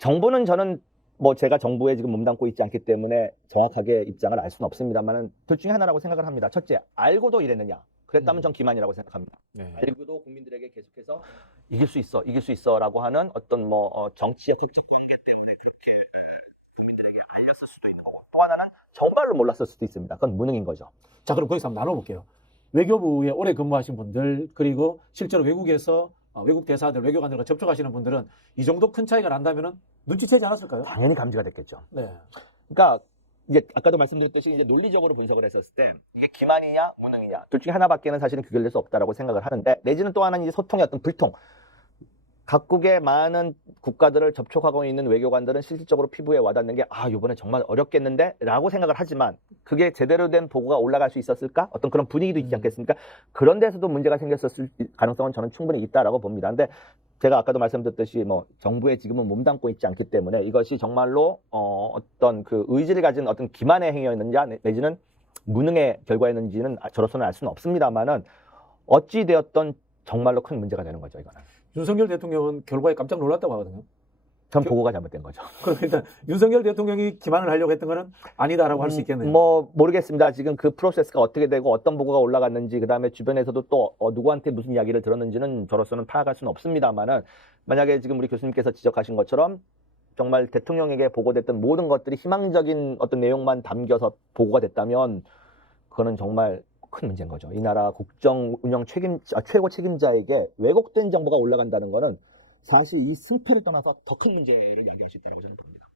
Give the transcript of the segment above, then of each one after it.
정부는 저는 뭐 제가 정부에 지금 몸담고 있지 않기 때문에 정확하게 입장을 알 수는 없습니다만은 둘 중에 하나라고 생각을 합니다. 첫째, 알고도 이랬느냐? 그랬다면 전 기만이라고 생각합니다. 네. 알고도 국민들에게 계속해서 이길 수 있어, 이길 수 있어라고 하는 어떤 뭐 정치적 특정 관계 때문에 그렇게 국민들에게 알렸을 수도 있는 거고, 또 하나는 정말로 몰랐을 수도 있습니다. 그건 무능인 거죠. 자, 그럼 거기서 한번 나눠볼게요. 외교부에 오래 근무하신 분들, 그리고 실제로 외국에서 외국 대사들, 외교관들과 접촉하시는 분들은 이 정도 큰 차이가 난다면은 눈치채지 않았을까요? 당연히 감지가 됐겠죠. 네. 그러니까 이제 아까도 말씀드렸듯이 이제 논리적으로 분석을 했었을 때 이게 기만이냐 무능이냐 둘 중에 하나밖에는 사실은 규결될 수 없다라고 생각을 하는데, 내지는 또 하나는 이제 소통의 어떤 불통. 각국의 많은 국가들을 접촉하고 있는 외교관들은 실질적으로 피부에 와닿는 게 이번에 정말 어렵겠는데 라고 생각을 하지만 그게 제대로 된 보고가 올라갈 수 있었을까? 어떤 그런 분위기도 있지 않겠습니까? 그런 데서도 문제가 생겼을 가능성은 저는 충분히 있다라고 봅니다. 근데 제가 아까도 말씀드렸듯이 뭐 정부에 지금은 몸담고 있지 않기 때문에 이것이 정말로 어떤 그 의지를 가진 어떤 기만의 행위였는지 내지는 무능의 결과였는지는 저로서는 알 수는 없습니다만은 어찌 되었던 정말로 큰 문제가 되는 거죠, 이거는. 윤석열 대통령은 결과에 깜짝 놀랐다고 하거든요. 전 보고가 잘못된 거죠. 그럼 일단 윤석열 대통령이 기만을 하려고 했던 거는 아니다라고 할 수 있겠네요. 뭐 모르겠습니다. 지금 그 프로세스가 어떻게 되고 어떤 보고가 올라갔는지, 그다음에 주변에서도 또 누구한테 무슨 이야기를 들었는지는 저로서는 파악할 수는 없습니다만은, 만약에 지금 우리 교수님께서 지적하신 것처럼 정말 대통령에게 보고됐던 모든 것들이 희망적인 어떤 내용만 담겨서 보고가 됐다면 그거는 정말 큰 문제인 거죠. 이 나라 국정 운영 최고 책임자에게 왜곡된 정보가 올라간다는 거는 사실 이 승패를 떠나서 더 큰 문제를 야기할 수 있다고 저는 봅니다.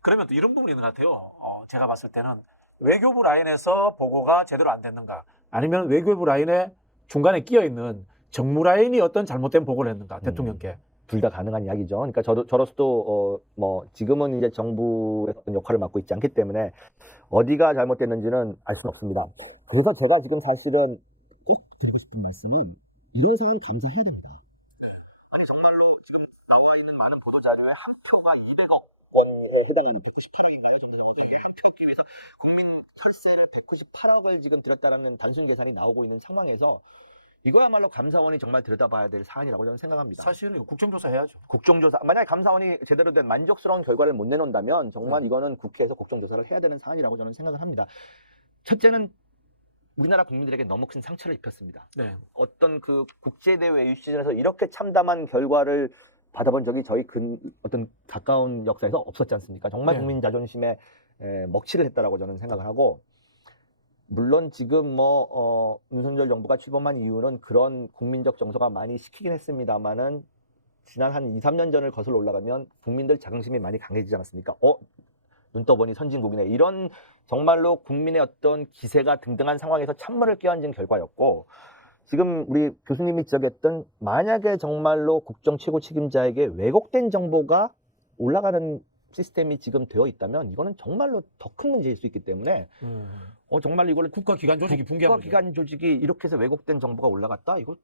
그러면 또 이런 부분이 있는 것 같아요. 제가 봤을 때는 외교부 라인에서 보고가 제대로 안 됐는가, 아니면 외교부 라인에 중간에 끼어 있는 정무 라인이 어떤 잘못된 보고를 했는가, 대통령께. 둘 다 가능한 이야기죠. 그러니까 저로서도 뭐 지금은 이제 정부의 어떤 역할을 맡고 있지 않기 때문에 어디가 잘못됐는지는 알 수는 없습니다. 그래서 제가 지금 사실은 꼭 드리고 싶은 말씀은 이런 상황을 감사해야 됩니다. 아니 정말로 지금 나와 있는 많은 보도 자료에 한 표가 200억 원에 해당하는 198억인가요? 특히 위해서 국민 혈세를 198억을 지금 들였다라는 단순 재산이 나오고 있는 상황에서 이거야말로 감사원이 정말 들여다봐야 될 사안이라고 저는 생각합니다. 사실은 이거 국정조사 해야죠. 국정조사, 만약에 감사원이 제대로 된 만족스러운 결과를 못 내놓는다면 정말 이거는 국회에서 국정조사를 해야 되는 사안이라고 저는 생각을 합니다. 첫째는 우리나라 국민들에게 너무 큰 상처를 입혔습니다. 네. 어떤 그 국제대회 유치전에서 이렇게 참담한 결과를 받아본 적이 저희 어떤 가까운 역사에서 없었지 않습니까? 정말 네. 국민 자존심에 먹칠을 했다라고 저는 생각을 하고, 물론 지금 윤석열 정부가 출범한 이유는 그런 국민적 정서가 많이 식히긴 했습니다만은, 지난 한 2, 3년 전을 거슬러 올라가면 국민들 자긍심이 많이 강해지지 않았습니까? 눈 떠보니 선진국이네. 이런 정말로 국민의 어떤 기세가 등등한 상황에서 찬물을 끼얹은 결과였고, 지금 우리 교수님이 지적했던 만약에 정말로 국정 최고 책임자에게 왜곡된 정보가 올라가는 시스템이 지금 되어 있다면 이거는 정말로 더 큰 문제일 수 있기 때문에 정말 이걸 국가기관 조직이 붕괴한 거죠. 국가기관 조직이 이렇게 해서 왜곡된 정보가 올라갔다? 이거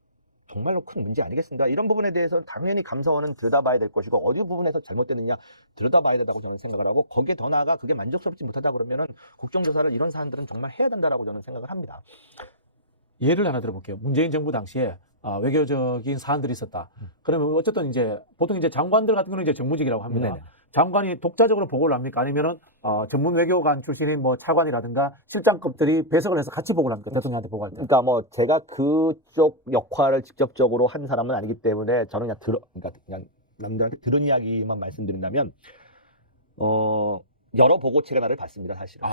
정말로 큰 문제 아니겠습니까? 이런 부분에 대해서는 당연히 감사원은 들여다봐야 될 것이고, 어디 부분에서 잘못됐느냐 들여다봐야 된다고 저는 생각을 하고, 거기에 더 나아가 그게 만족스럽지 못하다 그러면은 국정조사를 이런 사안들은 정말 해야 된다라고 저는 생각을 합니다. 예를 하나 들어볼게요. 문재인 정부 당시에 외교적인 사안들이 있었다. 그러면 어쨌든 이제 보통 이제 장관들 같은 경우는 이제 정무직이라고 합니다. 네네. 장관이 독자적으로 보고를 합니까? 아니면은 전문 외교관 출신인 뭐 차관이라든가 실장급들이 배석을 해서 같이 보고를 합니까? 대통령한테 보고할 때. 그러니까 뭐 제가 그쪽 역할을 직접적으로 한 사람은 아니기 때문에 저는 그러니까 그냥 남들한테 들은 이야기만 말씀드린다면, 여러 보고 체계를 받습니다, 사실은.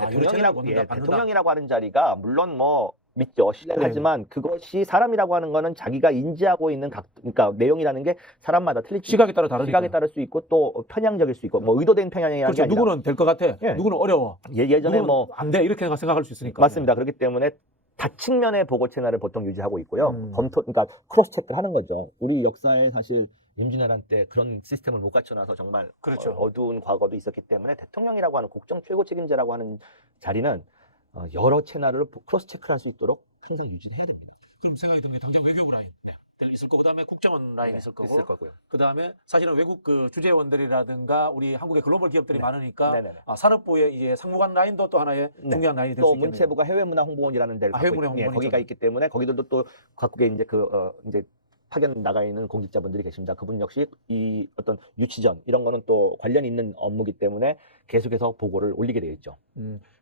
대통령이라고 하는 자리가 물론 뭐 믿죠, 신뢰하지만 그것이 사람이라고 하는 거는 자기가 인지하고 있는 그러니까 내용이라는 게 사람마다 틀리죠. 시각에 따라 다르니까. 시각에 따를 수 있고 또 편향적일 수 있고, 뭐 의도된 편향이라는 그렇죠. 게 아니라 누구는 될 것 같아. 누구는 어려워. 예전에 뭐 안 돼. 이렇게 생각할 수 있으니까. 맞습니다. 그렇기 때문에 다측면의 보고 채널을 보통 유지하고 있고요. 그러니까 크로스 체크를 하는 거죠. 우리 역사에 사실 임진왜란 때 그런 시스템을 못 갖춰놔서 정말 그렇죠. 어두운 과거도 있었기 때문에 대통령이라고 하는 국정 최고 책임자라고 하는 자리는 여러 채널을 크로스 체크를 할 수 있도록 항상 유지해야 됩니다. 그럼 생각이 드는 게 당장 외교부 라인 있을 거고, 그다음에 국정원 라인 있을 거고, 있을 거고요. 그다음에 사실은 외국 그 주재원들이라든가 우리 한국의 글로벌 기업들이 많으니까 네네네. 산업부의 이제 상무관 라인도 또 하나의 중요한 라인이 될 수 또 있겠네요. 문체부가 해외문화홍보원이라는 데를 갖고 해외문화홍보원이죠. 거기가 있기 때문에 거기들도 또 각국의 이제 이제 파견 나가 있는 공직자분들이 계십니다. 그분 역시 이 어떤 유치전 이런 거는 또 관련이 있는 업무기 때문에 계속해서 보고를 올리게 되어 있죠.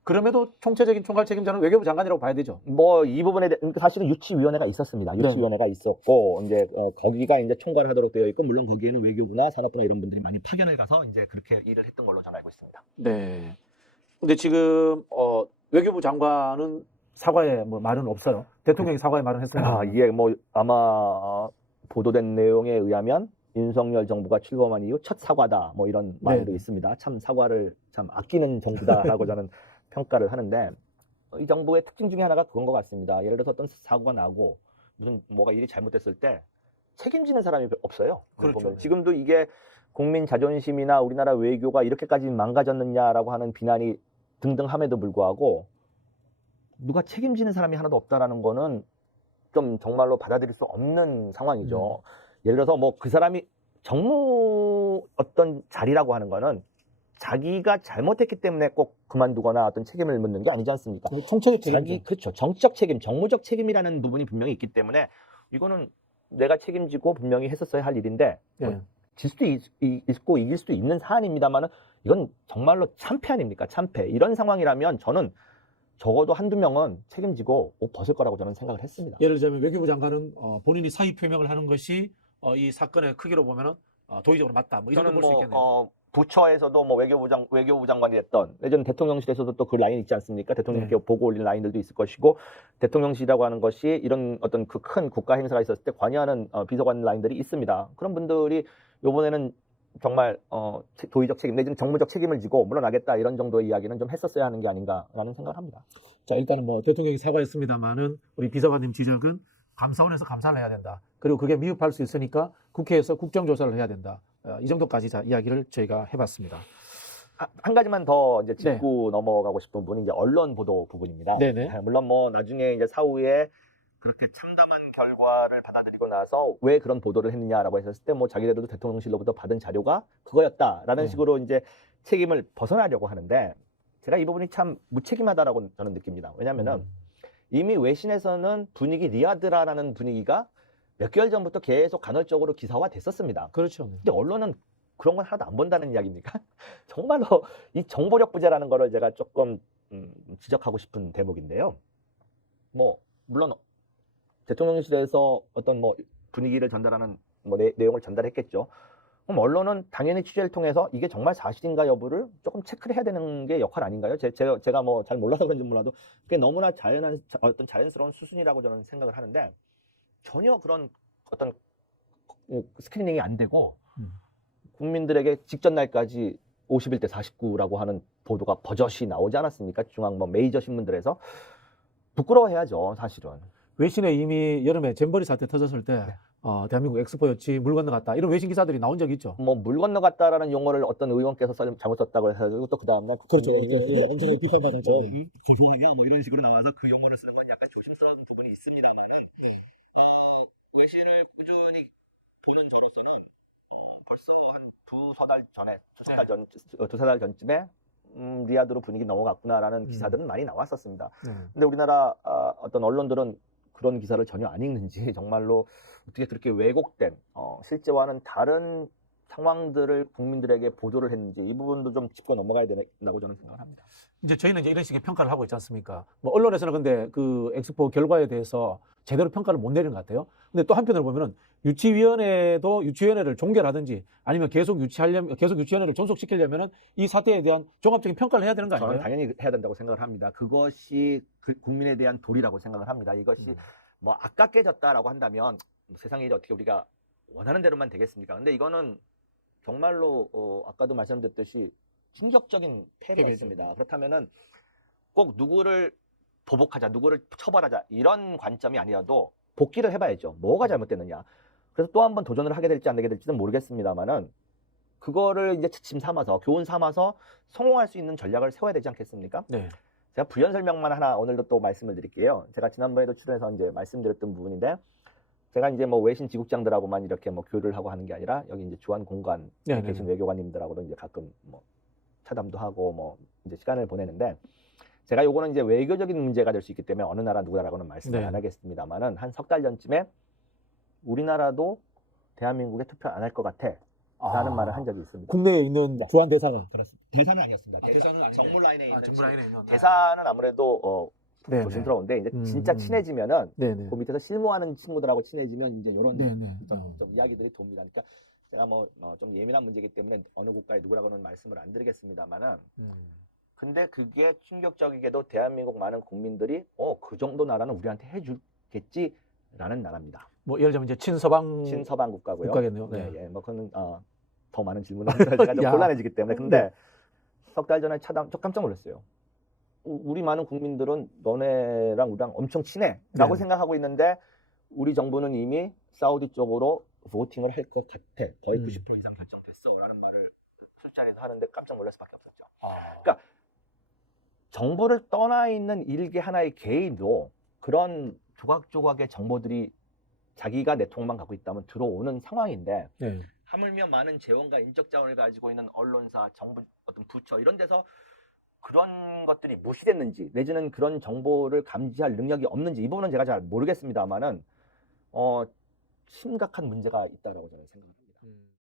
그럼에도 총체적인 총괄 책임자는 외교부 장관이라고 봐야 되죠. 뭐 이 부분에 사실은 유치위원회가 있었습니다. 유치위원회가 있었고 이제 거기가 이제 총괄을 하도록 되어 있고 물론 거기에는 외교부나 산업부나 이런 분들이 많이 파견을 가서 이제 그렇게 일을 했던 걸로 저는 알고 있습니다. 네. 근데 지금 외교부 장관은 사과의 뭐 말은 없어요. 대통령이 사과의 말은 했습니다. 이게 뭐 아마 보도된 내용에 의하면 윤석열 정부가 출범한 이후 첫 사과다 뭐 이런 말도 있습니다. 참 사과를 참 아끼는 정부다라고 저는 평가를 하는데 이 정부의 특징 중에 하나가 그건 것 같습니다. 예를 들어서 어떤 사고가 나고 무슨 뭐가 일이 잘못됐을 때 책임지는 사람이 없어요. 그렇죠. 보면. 지금도 이게 국민 자존심이나 우리나라 외교가 이렇게까지 망가졌느냐라고 하는 비난이 등등함에도 불구하고 누가 책임지는 사람이 하나도 없다라는 거는 좀 정말로 받아들일 수 없는 상황이죠. 예를 들어서 뭐 그 사람이 정무 어떤 자리라고 하는 거는 자기가 잘못했기 때문에 꼭 그만두거나 어떤 책임을 묻는 게 아니지 않습니까? 총책의 책임이죠. 그렇죠. 정치적 책임, 정무적 책임이라는 부분이 분명히 있기 때문에 이거는 내가 책임지고 분명히 했었어야 할 일인데 뭐 질 수도 있고 이길 수도 있는 사안입니다만은 이건 정말로 참패 아닙니까? 참패. 이런 상황이라면 저는 적어도 한두 명은 책임지고 옷 벗을 거라고 저는 생각을 했습니다. 예를 들자면 외교부 장관은 본인이 사의 표명을 하는 것이 이 사건의 크기로 보면은 도의적으로 맞다. 뭐 이런 저는 걸 볼 수 있겠네요. 부처에서도 뭐 외교부 장관이 됐던 예전 대통령실에서도 또 그 라인 있지 않습니까? 대통령께 보고 올린 라인들도 있을 것이고 대통령실이라고 하는 것이 이런 어떤 그 큰 국가 행사가 있었을 때 관여하는 비서관 라인들이 있습니다. 그런 분들이 이번에는 정말 도의적 책임 내지는 정무적 책임을 지고 물러나겠다 이런 정도의 이야기는 좀 했었어야 하는 게 아닌가라는 생각을 합니다. 자, 일단은 뭐 대통령이 사과했습니다만은 우리 비서관님 지적은 감사원에서 감사를 해야 된다. 그리고 그게 미흡할 수 있으니까 국회에서 국정조사를 해야 된다. 이 정도까지 이야기를 저희가 해봤습니다. 한 가지만 더 이제 짚고 넘어가고 싶은 부분은 이제 언론 보도 부분입니다. 네네. 물론 뭐 나중에 이제 사후에 그렇게 참담한 결과를 받아들이고 나서 왜 그런 보도를 했느냐라고 했을 때 뭐 자기들도 대통령실로부터 받은 자료가 그거였다라는 식으로 이제 책임을 벗어나려고 하는데 제가 이 부분이 참 무책임하다라고 저는 느낍니다. 왜냐하면은 이미 외신에서는 분위기 리하드라라는 분위기가 몇 개월 전부터 계속 간헐적으로 기사화 됐었습니다. 그렇죠. 근데 언론은 그런 건 하나도 안 본다는 이야기입니까? 정말로 이 정보력 부재라는 거를 제가 조금 지적하고 싶은 대목인데요. 뭐 물론 대통령실에서 어떤 뭐 분위기를 전달하는 뭐 내용을 전달했겠죠. 그럼 언론은 당연히 취재를 통해서 이게 정말 사실인가 여부를 조금 체크를 해야 되는 게 역할 아닌가요? 제가 뭐 잘 몰라서 그런지 몰라도 그게 너무나 어떤 자연스러운 수순이라고 저는 생각을 하는데 전혀 그런 어떤 스크리닝이 안 되고 국민들에게 직전 날까지 51대 49라고 하는 보도가 버젓이 나오지 않았습니까? 중앙 뭐 메이저 신문들에서 부끄러워해야죠, 사실은. 외신에 이미 여름에 잼버리 사태 터졌을 때 대한민국 엑스포였지 물 건너갔다 이런 외신 기사들이 나온 적이 있죠. 뭐 물 건너갔다라는 용어를 어떤 의원께서 잘못 썼다고 해서 또 그 다음날 그렇죠. 엄청나게 비판받았죠. 고소하냐 뭐 이런 식으로 나와서 그 용어를 쓰는 건 약간 조심스러운 부분이 있습니다만은 외신을 꾸준히 보는 저로서는 벌써 한 두세 달 전쯤에 리야드로 분위기 넘어갔구나라는 기사들은 많이 나왔었습니다. 근데 우리나라 어떤 언론들은 그런 기사를 전혀 안 읽는지 정말로 어떻게 그렇게 왜곡된 실제와는 다른 상황들을 국민들에게 보도를 했는지 이 부분도 좀 짚고 넘어가야 된다고 저는 생각을 합니다. 이제 저희는 이제 이런 식의 평가를 하고 있지 않습니까? 뭐 언론에서는 근데 그 엑스포 결과에 대해서 제대로 평가를 못 내리는 것 같아요. 근데 또 한편으로 보면은 유치위원회를 종결하든지 아니면 계속 유치위원회를 존속시키려면은 이 사태에 대한 종합적인 평가를 해야 되는 거 아닌가요? 저는 당연히 해야 된다고 생각을 합니다. 그것이 국민에 대한 도리라고 생각을 합니다. 이것이 뭐 아깝게 졌다라고 한다면 세상에 어떻게 우리가 원하는 대로만 되겠습니까? 근데 이거는 정말로 아까도 말씀드렸듯이 충격적인 패배였습니다. 그렇다면은 꼭 누구를 보복하자, 누구를 처벌하자 이런 관점이 아니라도 복귀를 해봐야죠. 뭐가 잘못됐느냐. 그래서 또 한 번 도전을 하게 될지 안 하게 될지는 모르겠습니다만은 그거를 이제 지침 삼아서 교훈 삼아서 성공할 수 있는 전략을 세워야 되지 않겠습니까? 네. 제가 부연 설명만 하나 오늘도 또 말씀을 드릴게요. 제가 지난번에도 출연해서 이제 말씀드렸던 부분인데 제가 이제 뭐 외신 지국장들하고만 이렇게 뭐 교류를 하고 하는 게 아니라 여기 이제 주한 공관에 계신 외교관님들하고도 이제 가끔 뭐 차담도 하고 뭐 이제 시간을 보내는데 제가 요거는 이제 외교적인 문제가 될 수 있기 때문에 어느 나라 누구라고는 말씀을 안 하겠습니다만은 한 석 달 전쯤에 우리나라도 대한민국에 투표 안 할 것 같아 라는 말을 한 적이 있습니다. 국내에 있는 주한 대사가 대사는 아니었습니다. 대사는 아닌데. 정무 라인에 있는 정부 라인에 있는 대사는 아무래도 네네. 조심스러운데 이제 진짜 친해지면은 네네. 그 밑에서 실무하는 친구들하고 친해지면 이제 이런 네네. 좀 이야기들이 돕니다. 그러니까 제가 좀 예민한 문제이기 때문에 어느 국가의 누구라고는 말씀을 안 드리겠습니다만은 근데 그게 충격적이게도 대한민국 많은 국민들이 그 정도 나라는 우리한테 해주겠지라는 나라입니다. 뭐 예를 들면 이제 친서방 친서방 국가고요. 국가겠네요. 네, 네. 예, 뭐 그거는 더 많은 질문을 하니까 제가 좀 야. 곤란해지기 때문에. 근데 네. 석 달 전에 저 깜짝 놀랐어요. 우리 많은 국민들은 너네랑 우리랑 엄청 친해라고 네. 생각하고 있는데 우리 정부는 이미 사우디 쪽으로 보팅을 할 것 같아. 거의 90% 이상 결정됐어라는 말을 술자리에서 하는데 깜짝 놀랄 수밖에 없었죠. 그러니까 정부를 떠나 있는 일개 하나의 개인도 그런 조각조각의 정보들이 자기가 네트워크만 갖고 있다면 들어오는 상황인데 네. 하물며 많은 재원과 인적 자원을 가지고 있는 언론사, 정부 어떤 부처 이런 데서 그런 것들이 무시됐는지 내지는 그런 정보를 감지할 능력이 없는지 이 부분은 제가 잘 모르겠습니다만은 심각한 문제가 있다라고 저는 생각합니다.